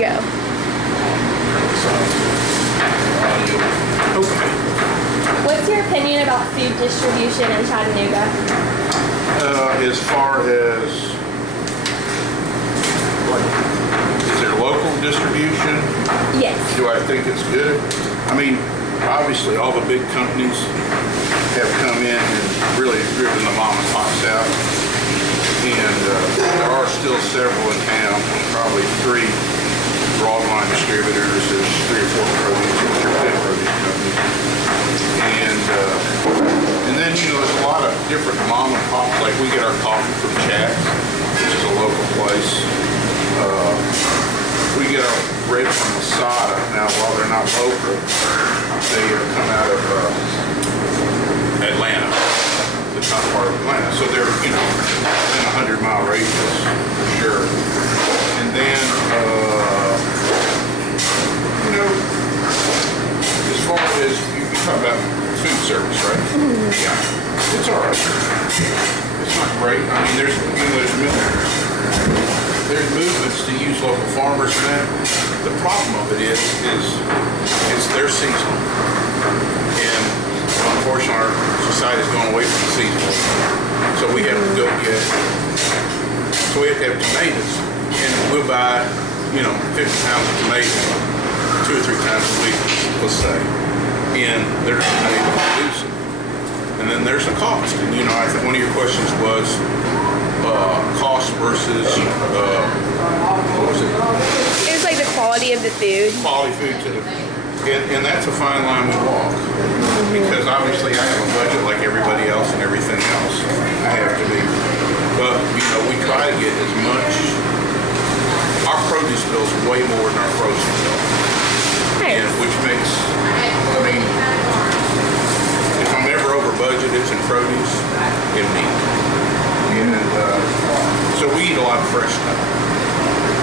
Go. Okay. What's your opinion about food distribution in Chattanooga? As far as, like, is there local distribution? Yes. Do I think it's good? I mean, obviously all the big companies have come in and really driven the mom and pops out. And there are still several in town, probably 3 broadline distributors. There's 3 or 4 produce companies. And then, you know, there's a lot of different mom and pop, like we get our coffee from Chat, which is a local place. We get our bread from Masada. Now, while they're not local, they come out of Atlanta, the top part of Atlanta. So they're, you know, in a 100-mile radius, for sure. And then, you know, as far as, you talk about food service, right? Mm-hmm. Yeah, it's all right. It's not great. I mean, there's movements to use local farmers and that. The problem of it is it's their season. And unfortunately, our society is going away from the seasonal. So we have to go get, so we have to have tomatoes. And we'll buy, you know, 50 pounds of tomatoes 2 or 3 times a week, let's say. And they're not able to produce it. And then there's the cost. And, you know, I think one of your questions was cost versus, what was it? It was like the quality of the food. Quality food to the, and that's a fine line we walk. Because obviously I have a budget like everybody else and everything else. I have to be. But, you know, we try to get as much, our produce bill is way more than our frozen bill. Nice. And which makes, I mean, if I'm ever over budget, it's in produce and meat. And so we eat a lot of fresh stuff.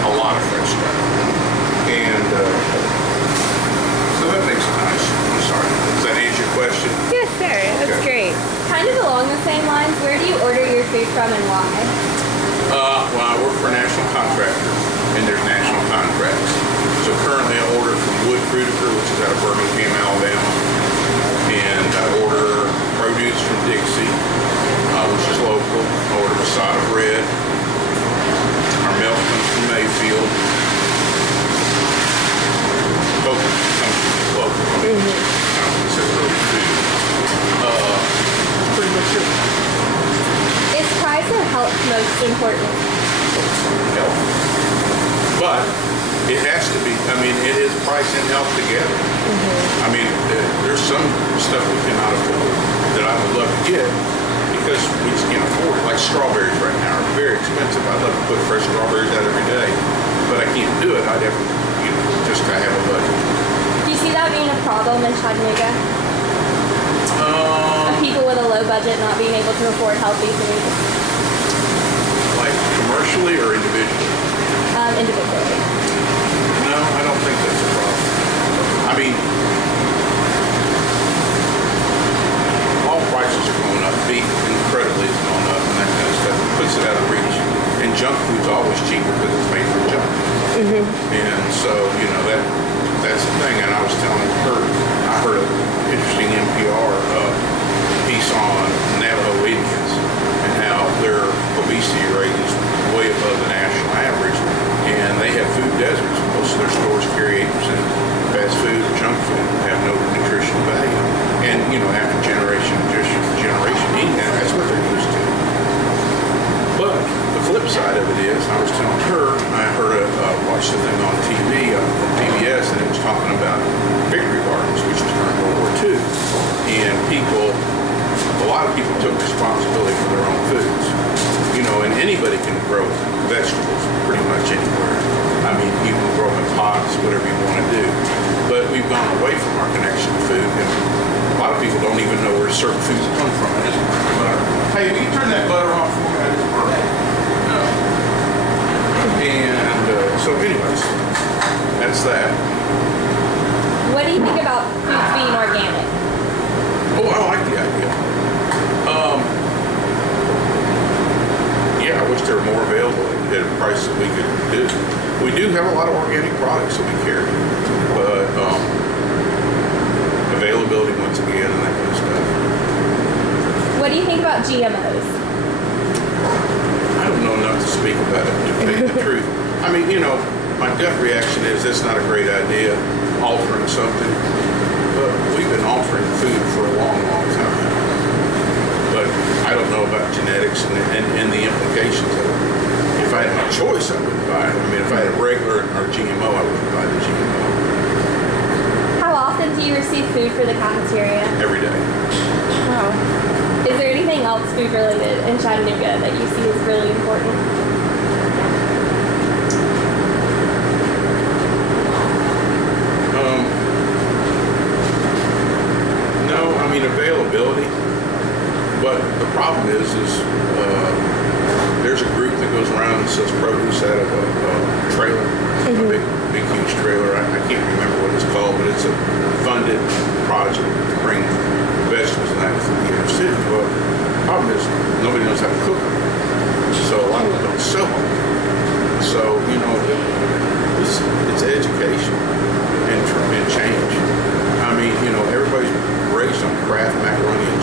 A lot of fresh stuff. And so that makes it nice. I'm sorry. Does that answer your question? Yes, sir. That's great. Kind of along the same lines, where do you order your food from and why? Well, I work for a national contractor, and there's national contracts. So currently I order from Wood Fruitifer, which is out of Birmingham, Alabama. And I order produce from Dixie, which is local. I order Masada bread. Our milk comes from Mayfield. Both come from local. Consider really food. Pretty much it. Is price or health most important? Health. But it has to be, I mean, it is price and health together. I mean, there's some stuff we cannot afford that I would love to get because we just can't afford it. Like strawberries right now are very expensive. I'd love to put fresh strawberries out every day, but I can't do it. I'd have to, you know, just to have a budget. Do you see that being a problem in Chattanooga? Of people with a low budget not being able to afford healthy food? Like commercially or individually? Individually. No, I don't think that's a problem. I mean, all prices are going up. Beef incredibly is going up and that kind of stuff. It puts it out of reach. And junk food's always cheaper because it's made from junk. And so, you know, that's the thing. And I was telling her, I heard an interesting NPR piece on Navajo Indians and how their obesity rate is way above the national average. And they have food deserts. Most of their stores carry 8% fast food or junk food, have no nutritional value. And, you know, after generation eating that, that's what they're used to. But the flip side of it is, I was telling her, I watched the thing on TV from PBS, and it was talking about victory gardens, which was during World War II. And a lot of people took responsibility for their own foods. You know, and anybody can grow vegetables pretty much anywhere. I mean, you can grow them in pots, whatever you want to do. But we've gone away from our connection to food, and a lot of people don't even know where certain foods come from. I just butter. Hey, will you turn that butter off for me? I just burned it. No. And so anyways, that's that. What do you think about foods being organic? Oh, I like the idea. Yeah, I wish there were more available at a price that we could do. We do have a lot of organic products that we carry, but availability once again and that kind of stuff. What do you think about GMOs? I don't know enough to speak about it, to tell you the truth. I mean, you know, my gut reaction is it's not a great idea, altering something. But we've been altering food for a long, long time. But I don't know about genetics and the implications of it. If I had my choice, I wouldn't buy it. I mean, if I had a regular or GMO, I wouldn't buy the GMO. How often do you receive food for the cafeteria? Every day. Wow. Is there anything else food related in Chattanooga that you see as really important? No, I mean availability. But the problem is there's a group that goes around and sells produce out of a trailer, a big huge trailer. I can't remember what it's called, but it's a funded project to bring vegetables and that from the inner city. Well, the problem is nobody knows how to cook them, so a lot of them don't sell them. So you know, it's education and change. I mean, you know, everybody's raised on Kraft macaroni and